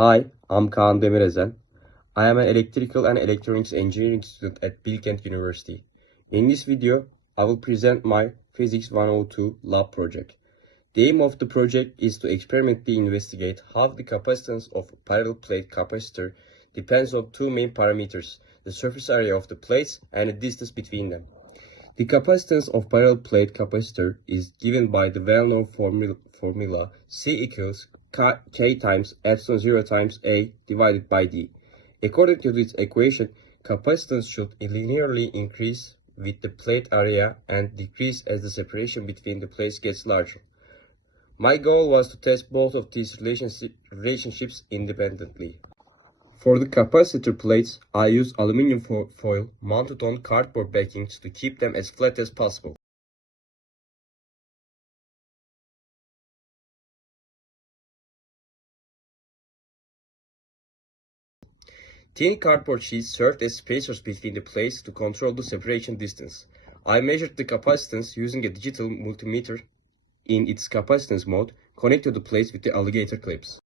Hi, I'm Kaan Demirezen. I am an electrical and electronics engineering student at Bilkent University. In this video, I will present my Physics 102 lab project. The aim of the project is to experimentally investigate how the capacitance of a parallel plate capacitor depends on two main parameters, the surface area of the plates and the distance between them. The capacitance of parallel plate capacitor is given by the well-known formula C equals K times epsilon 0 times A divided by D. According to this equation, capacitance should linearly increase with the plate area and decrease as the separation between the plates gets larger. My goal was to test both of these relationships independently. For the capacitor plates, I used aluminum foil mounted on cardboard backings to keep them as flat as possible. Thin cardboard sheets served as spacers between the plates to control the separation distance. I measured the capacitance using a digital multimeter in its capacitance mode, connected the plates with the alligator clips.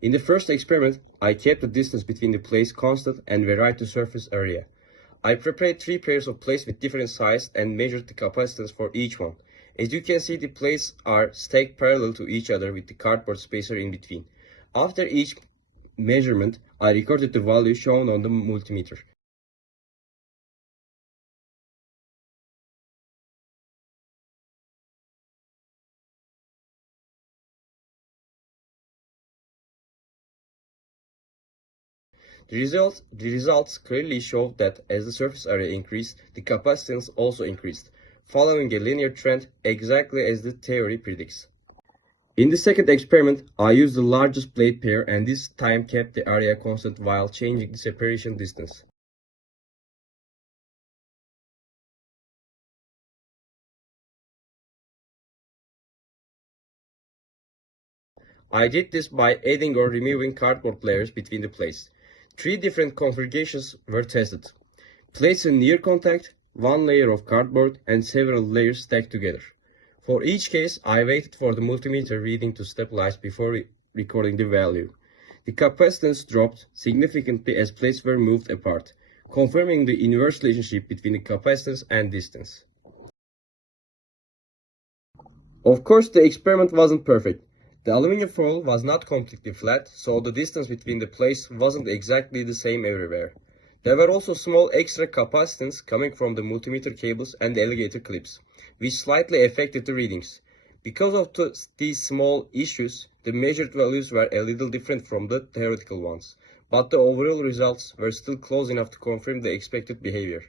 In the first experiment, I kept the distance between the plates constant and varied the surface area. I prepared 3 pairs of plates with different sizes and measured the capacitance for each one. As you can see, the plates are stacked parallel to each other with the cardboard spacer in between. After each measurement, I recorded the value shown on the multimeter. The results clearly show that as the surface area increased, the capacitance also increased, following a linear trend exactly as the theory predicts. In the second experiment, I used the largest plate pair and this time kept the area constant while changing the separation distance. I did this by adding or removing cardboard layers between the plates. 3 different configurations were tested. Plates in near contact, 1 layer of cardboard, and several layers stacked together. For each case, I waited for the multimeter reading to stabilize before recording the value. The capacitance dropped significantly as plates were moved apart, confirming the inverse relationship between the capacitance and distance. Of course, the experiment wasn't perfect. The aluminum foil was not completely flat, so the distance between the plates wasn't exactly the same everywhere. There were also small extra capacitance coming from the multimeter cables and the alligator clips, which slightly affected the readings. Because of these small issues, the measured values were a little different from the theoretical ones, but the overall results were still close enough to confirm the expected behavior.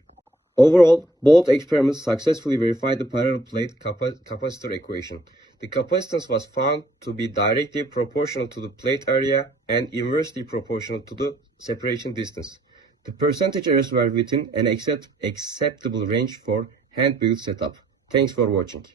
Overall, both experiments successfully verified the parallel plate capacitor equation. The capacitance was found to be directly proportional to the plate area and inversely proportional to the separation distance. The percentage errors were within an acceptable range for hand-built setup. Thanks for watching.